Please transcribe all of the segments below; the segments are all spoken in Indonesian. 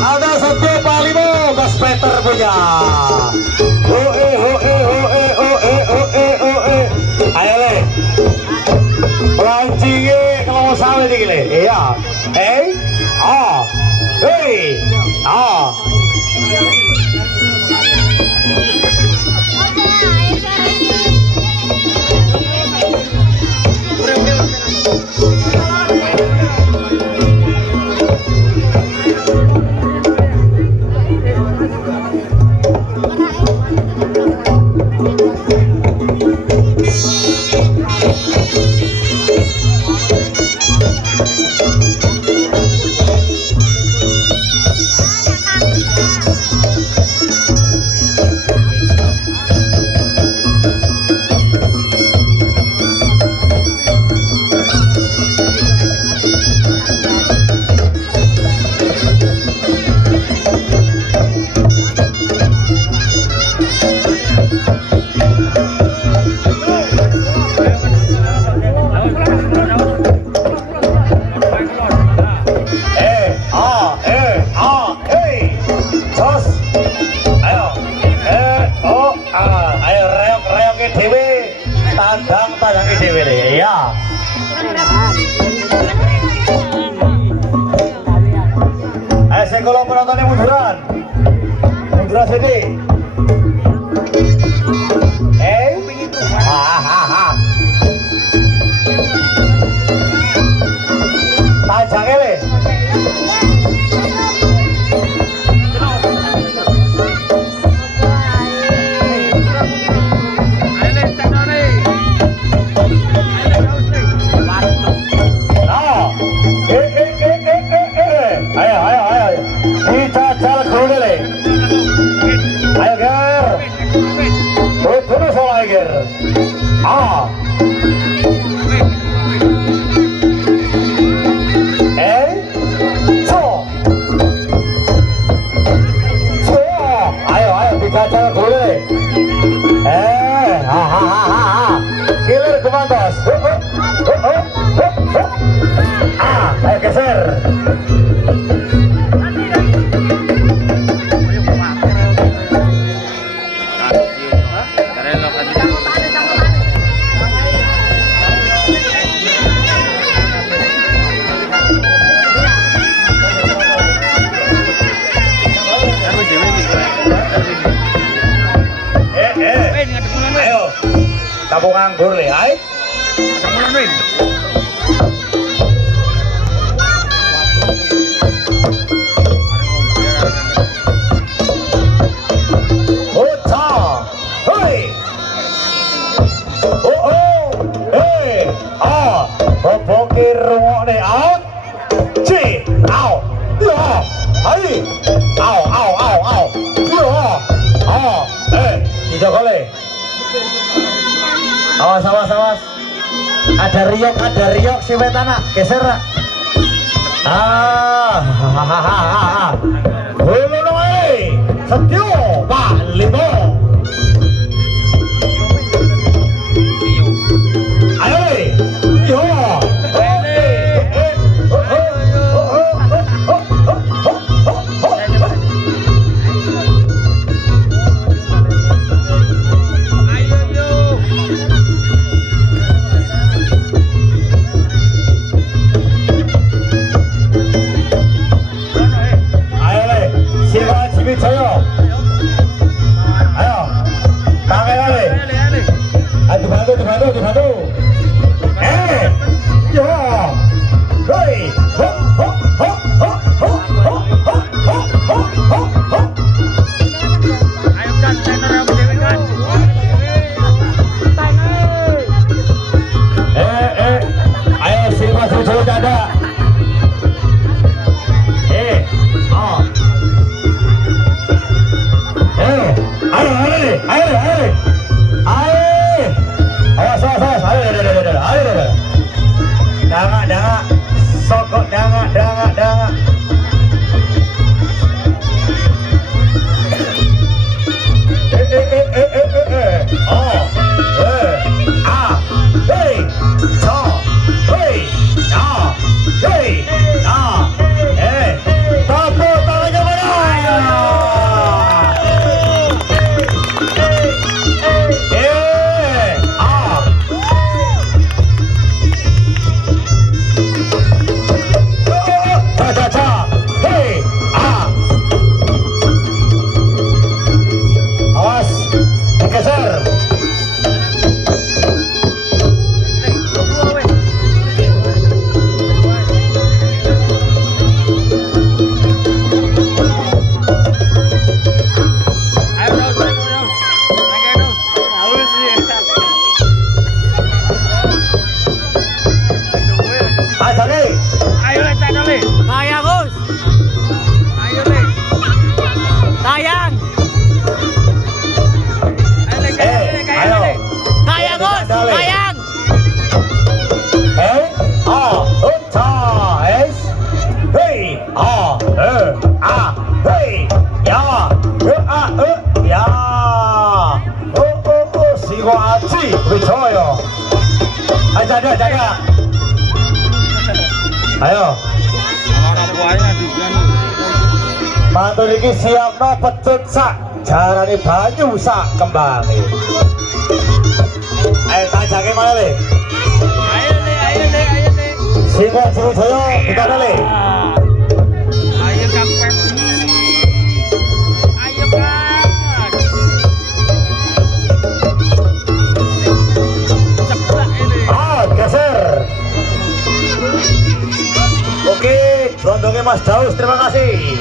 Ada Setio Palimo, Mas Peter punya. Ayo le, pelancinge kalau sampai di gile, iya, tandang dewe ya. Ayo sekolah penontonnya munduran sini. Tajangnya le. Killer komandos. Ayo geser. Tabung anggur le, ay. Ota, hoi. Bokir rungokne out. Ci, au. Ya, ay. Au. Ya. Dijaga le. Awas. Ada riok si wetana, geser. Hulu dong, Setio Palimo. Ayo, yo. ada. Oh. Ayo, ayo. Awas, ayo. Danga. Sokok danga. Jaga. Ayo. Mantu niki siapno pecut sak jarane banyu sak kembange. Ayo tajake mana le? Ayo le. Singgo Sriwijaya kita le. Ayo kampet. Ayo Kak. Geser. Oke, rondongnya Mas Daus, terima kasih.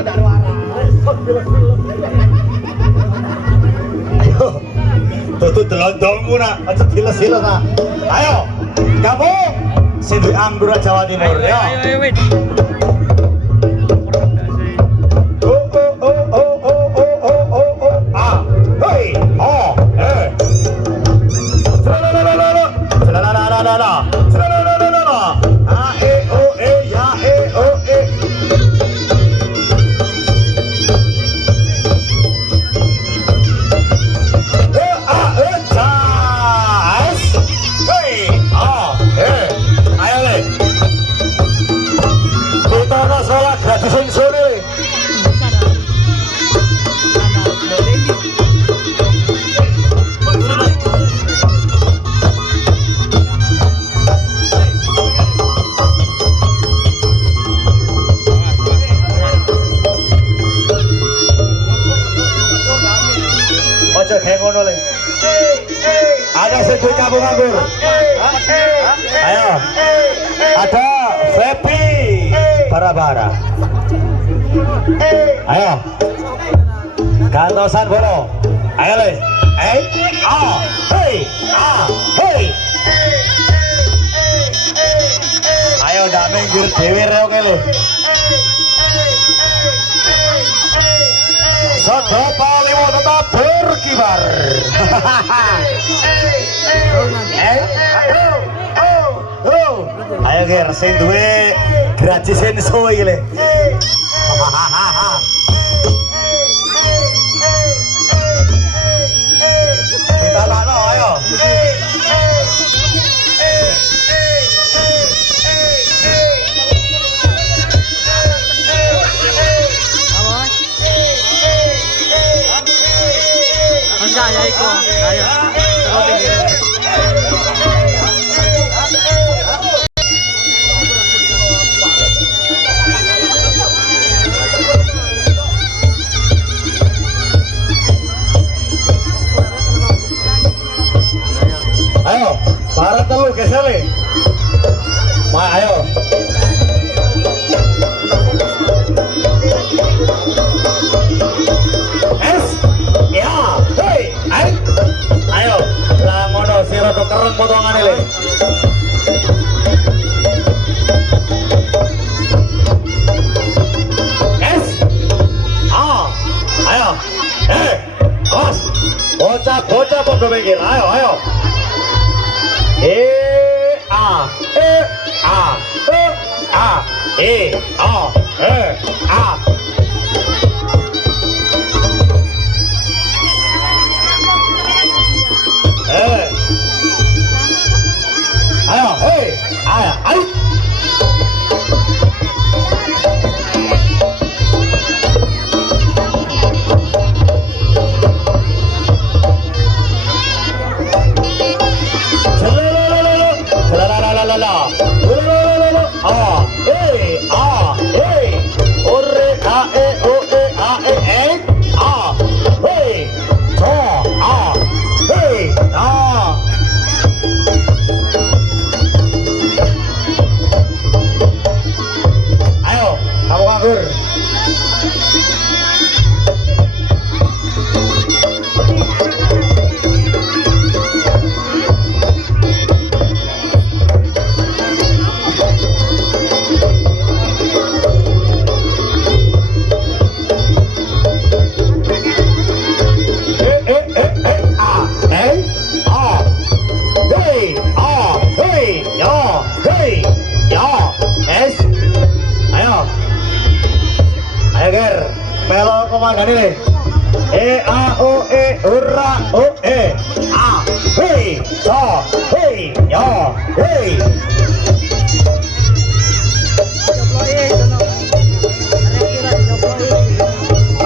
Kale. Ayo, tuh delondongmu nak, aja hiles-hiles nak. Ayo, kamu sindui anggur Jawa Timur ya. Ayo, wait. Ada sedih kabung nganggur. Ayo. Ada Fepi Bara. Ayo. Kantosan bolo. Ayo le. Hey. Ayo ndak minggir dhewe reo kele. Sodo Palimo tetap berkibar. Ayo ger, sing duwe gratis senso iki le. Kita lakno ayo. Saya ikut. Ayo. Terus tinggi. Ayo, para telu geser le. Ayo. Ayo. potongan ini. Es. Ayo. Bos. Bocah podo mikir. Ayo. Ayo. Melo komandan ini. A O E hurra O E A hei ya hei ya hei.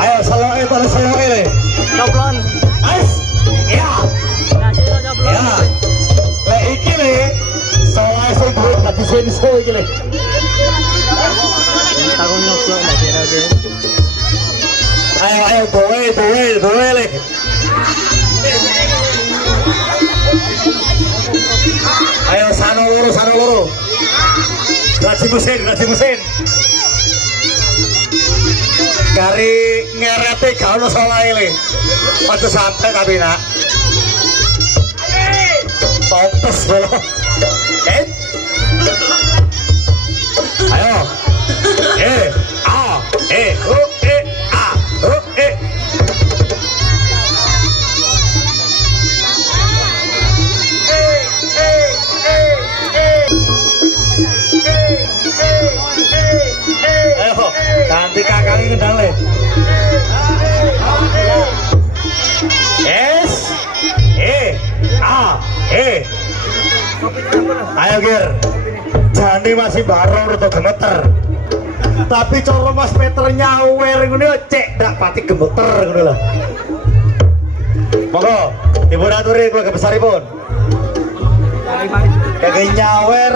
Ayo selalu itu selalu ini. Coplon. Ais ya. Ya. Le iki le soalnya saya duit hati senso iki le. Takut nyoplon lagi lagi. Ayo duwe le. Ayo sano loro. Gaji mesin. Kari ngerete gak ono salah ini. Aja santai tapi nak. Tontos bolo. Ayo. Ganti kakak ini kendang le. Ayo Gir. Jani masih bareng atau gemeter. Tapi coro Mas Peter nyawer ngene cek dak pati gemeter ngono lho. Monggo, Ibu aturi keluarga besaripun. Kagak nyawer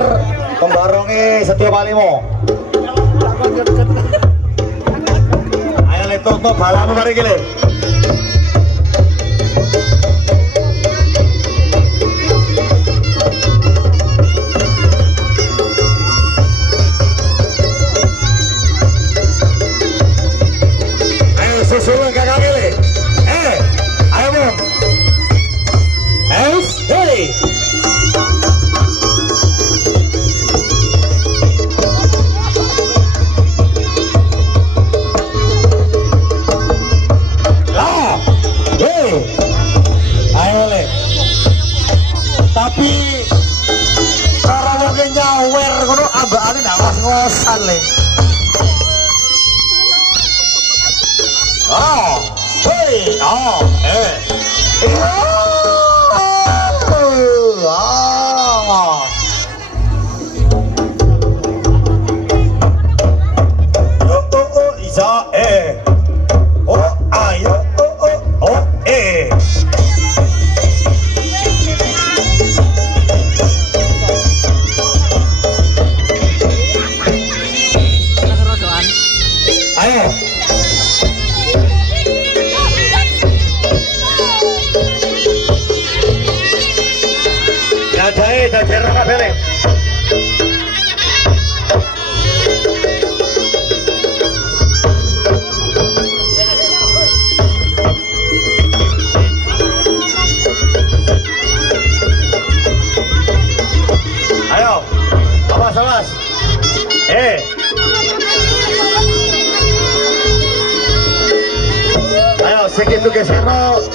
pembaronge Setyo Palimo. Ayo le tutup balamu mari iki le. Susulun kakak ini. Ayo bom. Hey. Ayo le. Tapi cara mungkin nyawer kono ambakane ndak ngos-ngosan le.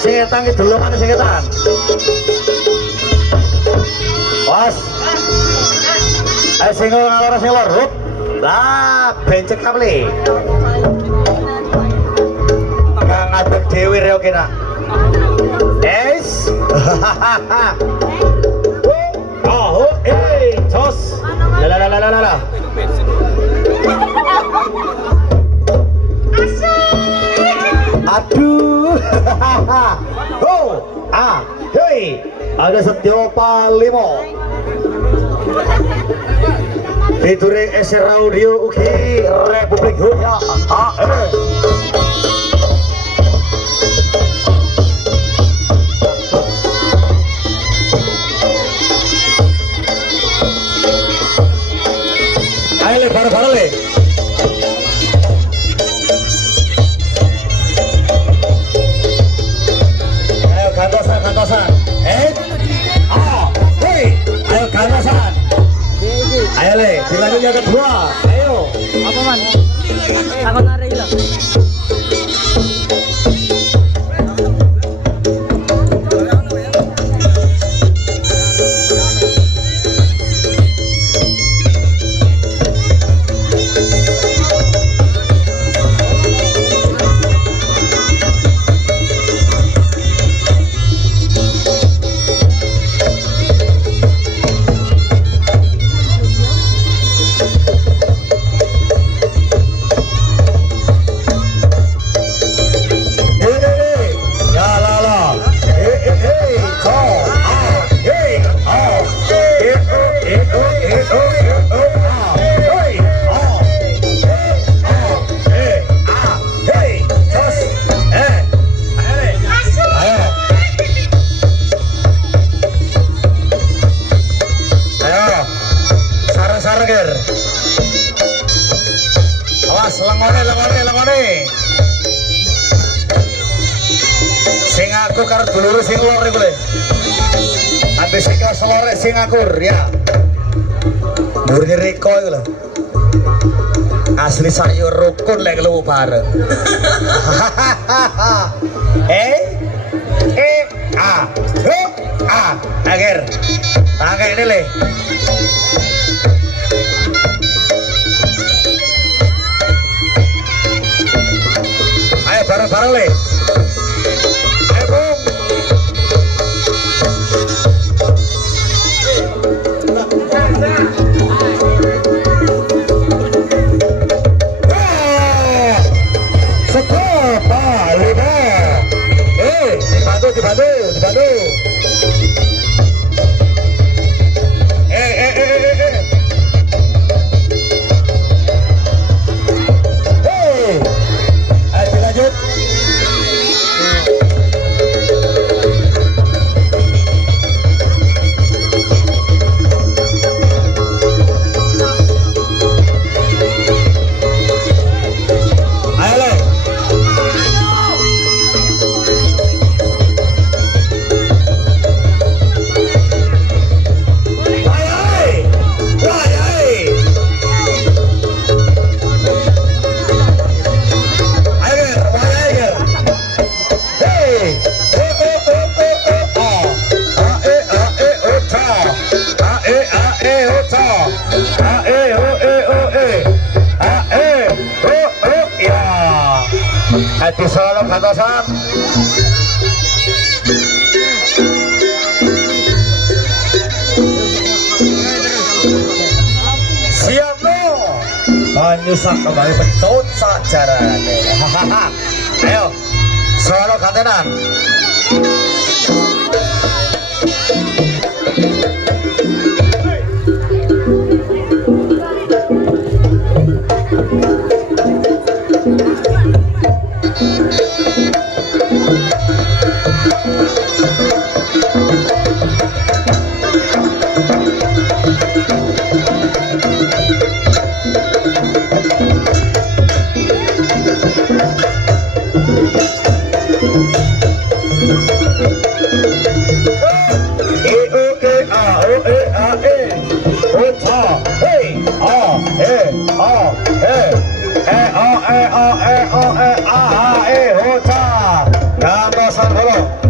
Singetan ki dulu mana singetan. Was. Ayo singgol ngalor singlor. Hup. Lah bencek kabeli. Kang adek dewi reo kena. Es. Oh, tos. La. Aduh. Hei. Ada Setio Palimo. Fiture SR Audio ugi Republik Huya. Ayo bareng-bareng le. Ayo kantosan. Ayo kantosan. Ayo le, dilanjut yang kedua. Ayo. Apa man? Takot na rin lang. Awas lengone. Sing aku karo dulur sing lor iku le. Ambe sing selore sing akur ya. Murni Riko iku lho. Asli sayur rukun lek lu bareng. Agar. Tangga ini le. Ayo bareng-bareng le. Ayo Bung. Dibantu. Ayo dilanjut. Ayo le. Hati selalu kantosan. Siap no. Menyusak kembali pencut sajaran. Ayo selalu kantenan. Kantosan dulu.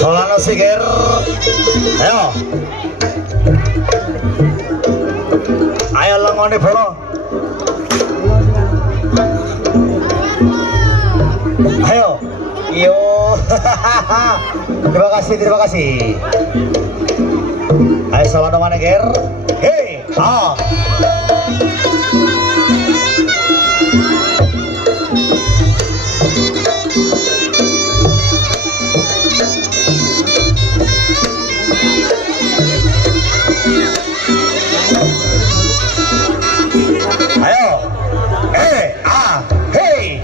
Solano Sigir. Ayo. Ayo lengone bola. Ayo. Yo. Terima kasih, terima kasih. Ayo Solano Manegir. Hei, ah. Ayo, hey.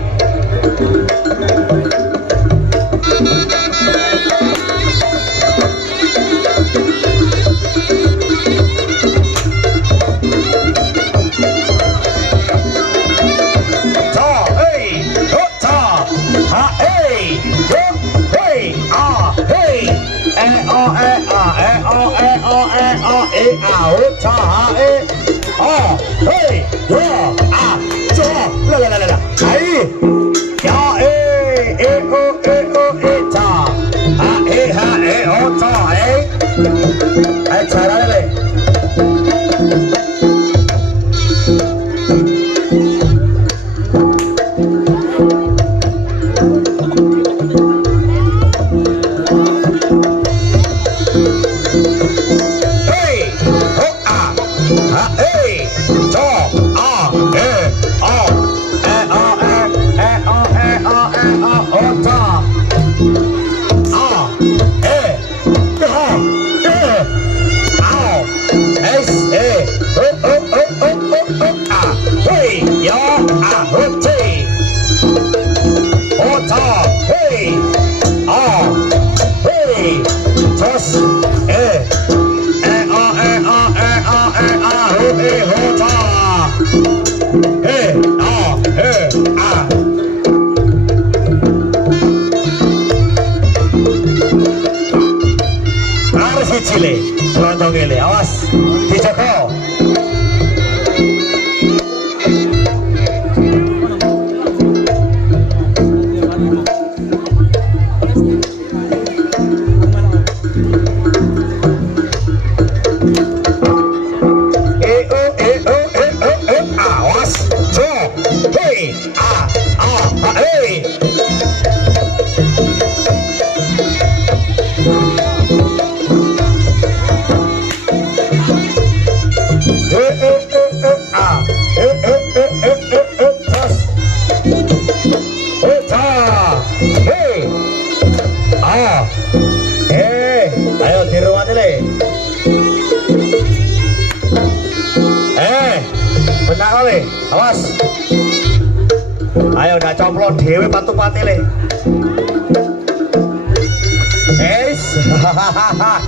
Cile, lontong gele, awas, dijaga. Awas, jo, hey, hey. Ayo tiru aja le. Benar le, awas. Ayo udah complot dewe patu-pati le. Hahaha.